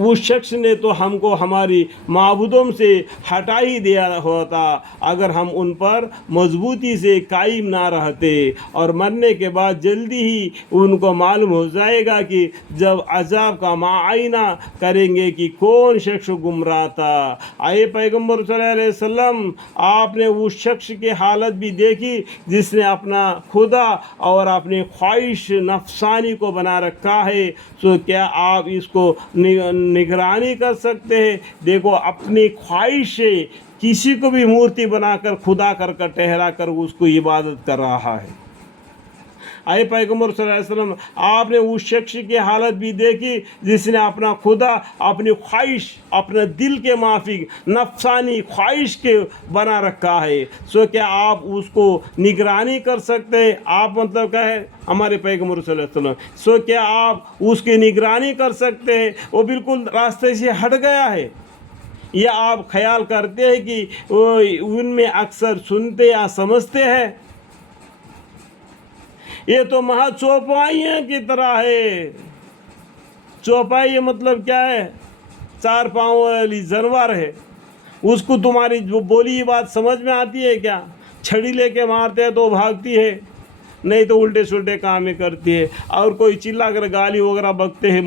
उस शख्स ने तो हमको हमारी माबूदों से हटा ही दिया होता अगर हम उन पर मजबूती से कायम ना रहते, और मरने के बाद जल्दी ही उनको मालूम हो जाएगा कि जब अजाब का मुआयना करेंगे कि कौन शख्स गुमराह था। आए पैगम्बर सल्लल्लाहु अलैहि वसल्लम, आपने उस शख्स की हालत भी देखी जिसने अपना खुदा और अपनी ख्वाहिश नफसानी को बना रखा है, तो क्या आप इसको निगरानी कर सकते हैं? देखो, अपनी ख्वाहिश से किसी को भी मूर्ति बनाकर खुदा कर ठहरा कर उसको इबादत कर रहा है। आए पैगम्बर सल्लल्लाहु अलैहि वसल्लम, आपने उस शख्स की हालत भी देखी जिसने अपना खुदा अपनी ख्वाहिश, अपने दिल के माफिक नफसानी ख्वाहिश के बना रखा है, सो क्या आप उसको निगरानी कर सकते हैं? आप मतलब क्या है हमारे पैगम्बर सल्लल्लाहु अलैहि वसल्लम, सो क्या आप उसकी निगरानी कर सकते हैं? वो बिल्कुल रास्ते से हट गया है। या आप ख्याल करते हैं कि वो उनमें अक्सर सुनते या समझते हैं? ये तो महा चौपाइयों की तरह है। चौपाई मतलब क्या है? 4 पाँव वाली जानवर है, उसको तुम्हारी जो बोली बात समझ में आती है क्या? छड़ी लेके मारते हैं तो भागती है, नहीं तो उल्टे सुल्टे काम करती है। और कोई चिल्ला कर गाली वगैरह बकते हैं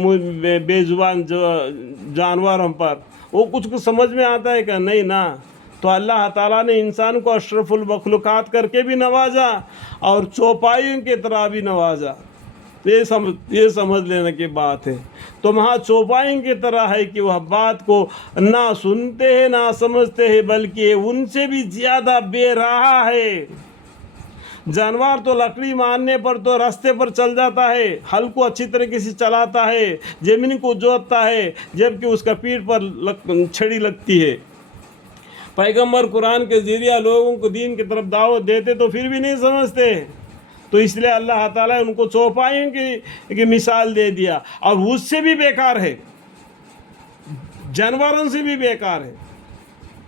बेजुबान जानवरों पर, वो कुछ समझ में आता है क्या? नहीं ना। तो अल्लाह ताला ने इंसान को अशरफुल मखलूक़ात करके भी नवाजा और चौपाइयों की तरह भी नवाजा। ये समझ लेने की बात है। तो वहाँ चौपाइयों की तरह है कि वह बात को ना सुनते हैं ना समझते हैं, बल्कि उनसे भी ज़्यादा बेराहा है। जानवर तो लकड़ी मारने पर तो रास्ते पर चल जाता है, हल को अच्छी तरीके से चलाता है, ज़मीन को जोतता है, जबकि उसका पीठ पर छड़ी लगती है। पैगम्बर कुरान के ज़रिए लोगों को दीन की तरफ दावत देते तो फिर भी नहीं समझते, तो इसलिए अल्लाह ताला उनको चौपाइयों की मिसाल दे दिया, और उससे भी बेकार है, जानवरों से भी बेकार है।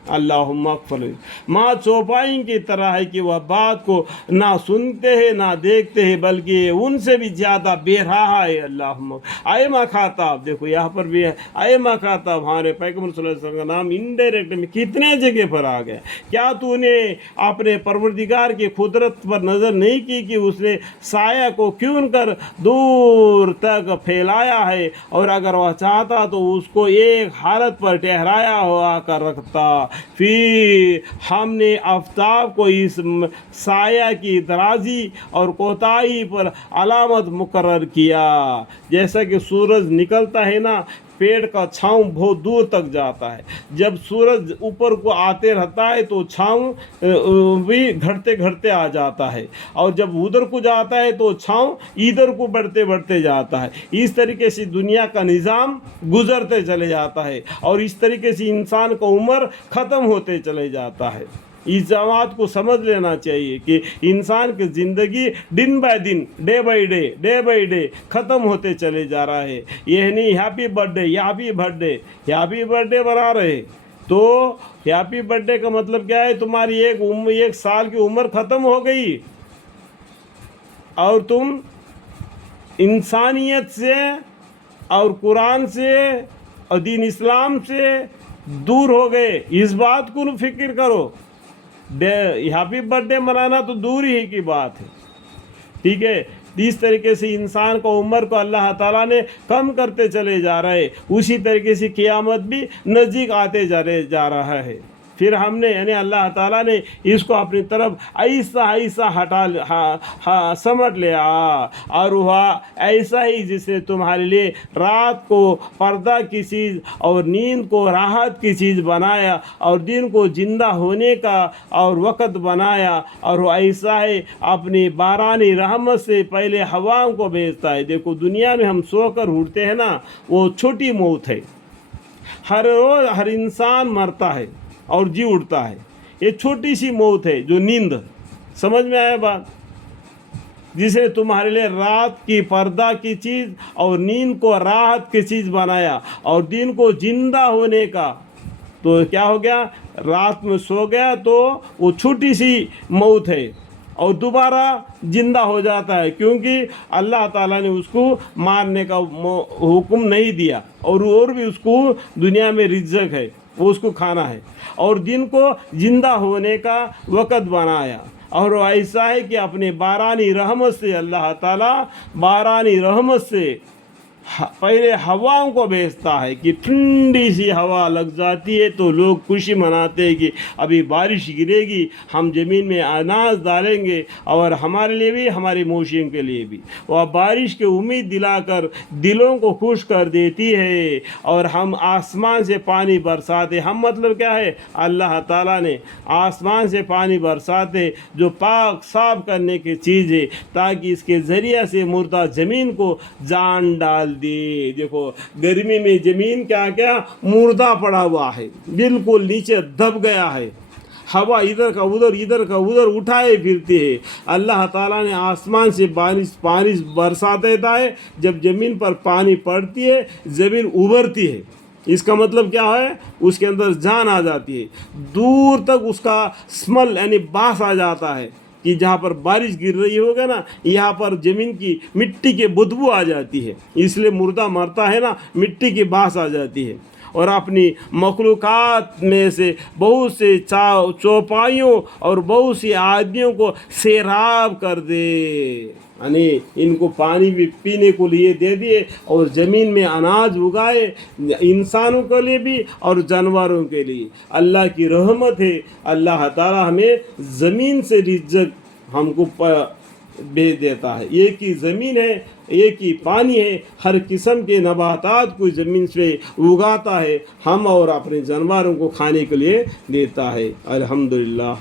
अल्लाहुम्मा अक़फ़ल माँ चौपाई की तरह है कि वह बात को ना सुनते हैं ना देखते हैं, बल्कि उनसे भी ज़्यादा बेरहा है। अल्लाहुम्मा आए माँ खाताब, देखो यहाँ पर भी है आए माँ खाताब। हमारे पैगम्बर सल्लल्लाहु अलैहि वसल्लम का नाम इनडायरेक्ट में कितने जगह पर आ गया। क्या तूने अपने परवरदिगार की कुदरत पर नज़र नहीं की कि उसने साया को क्यों कर दूर तक फैलाया है, और अगर वह चाहता तो उसको एक हालत पर ठहराया हुआ कर रखता। फिर हमने आफताब को इस साया की दराजी और कोताही पर अलामत मुकर्रर किया। जैसा कि सूरज निकलता है ना, पेड़ का छाँव बहुत दूर तक जाता है। जब सूरज ऊपर को आते रहता है तो छाँव भी घटते घटते आ जाता है, और जब उधर को जाता है तो छाँव इधर को बढ़ते बढ़ते जाता है। इस तरीके से दुनिया का निज़ाम गुजरते चले जाता है, और इस तरीके से इंसान का उम्र ख़त्म होते चले जाता है। इस बात को समझ लेना चाहिए कि इंसान की ज़िंदगी दिन बाय दिन, डे बाय डे ख़त्म होते चले जा रहा है। यह नहीं हैप्पी बर्थडे बना रहे, तो हैप्पी बर्थडे का मतलब क्या है? तुम्हारी एक साल की उम्र ख़त्म हो गई और तुम इंसानियत से और कुरान से और दीन इस्लाम से दूर हो गए। इस बात को फिक्र करो। हैप्पी बर्थडे मनाना तो दूर ही की बात है, ठीक है। इस तरीके से इंसान को उम्र को अल्लाह ताला ने कम करते चले जा रहे, उसी तरीके से क़यामत भी नज़दीक आते जा रहा है। फिर हमने यानी अल्लाह ताला ने इसको अपनी तरफ ऐसा समट लिया, और वह ऐसा ही जिसने तुम्हारे लिए रात को पर्दा की चीज़ और नींद को राहत की चीज़ बनाया, और दिन को ज़िंदा होने का और वक़्त बनाया, और वह ऐसा है अपनी बारानी रहमत से पहले हवाओं को भेजता है। देखो, दुनिया में हम सोकर उठते हैं ना, वो छोटी मौत है। हर रोज़ हर इंसान मरता है और जी उठता है, ये छोटी सी मौत है जो नींद। समझ में आया बात? जिसने तुम्हारे लिए रात की पर्दा की चीज़ और नींद को राहत की चीज़ बनाया, और दिन को जिंदा होने का, तो क्या हो गया? रात में सो गया तो वो छोटी सी मौत है, اور دوبارہ زندہ ہو جاتا ہے، کیونکہ اللہ تعالیٰ نے اس کو مارنے کا حکم نہیں دیا، اور بھی اس کو دنیا میں رزق ہے، وہ اس کو کھانا ہے، اور دن کو زندہ ہونے کا وقت بنایا۔ اور ایسا ہے کہ اپنے بارانی رحمت سے اللہ تعالیٰ بارانی رحمت سے پہلے ہواؤں کو بھیجتا ہے کہ ٹھنڈی سی ہوا لگ جاتی ہے تو لوگ خوشی مناتے ہیں کہ ابھی بارش گرے گی، ہم زمین میں اناج ڈالیں گے، اور ہمارے لیے بھی ہماری مویشیوں کے لیے بھی وہ بارش کی امید دلا کر دلوں کو خوش کر دیتی ہے۔ اور ہم آسمان سے پانی برساتے، ہم مطلب کیا ہے، اللہ تعالیٰ نے آسمان سے پانی برساتے جو پاک صاف کرنے کی چیز ہے، تاکہ اس کے ذریعے سے مردہ زمین کو جان ڈال دی۔ دیکھو گرمی میں زمین کیا مردہ پڑا ہوا ہے، بالکل نیچے دب گیا ہے، ہوا ادھر کا ادھر اٹھائے پھرتی ہے۔ اللہ تعالیٰ نے آسمان سے پانی برسا دیتا ہے، جب زمین پر پانی پڑتی ہے زمین ابھرتی ہے، اس کا مطلب کیا ہے، اس کے اندر جان آ جاتی ہے، دور تک اس کا اسمیل یعنی باس آ جاتا ہے کہ جہاں پر بارش گر رہی ہوگا نا، یہاں پر زمین کی مٹی کی بدبو آ جاتی ہے، اس لیے مردہ مرتا ہے نا، مٹی کی باس آ جاتی ہے۔ اور اپنی مخلوقات میں سے بہت سے چوپائیوں اور بہت سی آدمیوں کو سیراب کر دے، یعنی ان کو پانی بھی پینے کو لیے دے دیے، اور زمین میں اناج اگائے، انسانوں کے لیے بھی اور جانوروں کے لیے۔ اللہ کی رحمت ہے، اللہ تعالیٰ ہمیں زمین سے رزق ہم کو بھیج دیتا ہے، ایک ہی زمین ہے، ایک ہی پانی ہے، ہر قسم کے نباتات کو زمین سے اگاتا ہے، ہم اور اپنے جانوروں کو کھانے کے لیے دیتا ہے۔ الحمدللہ۔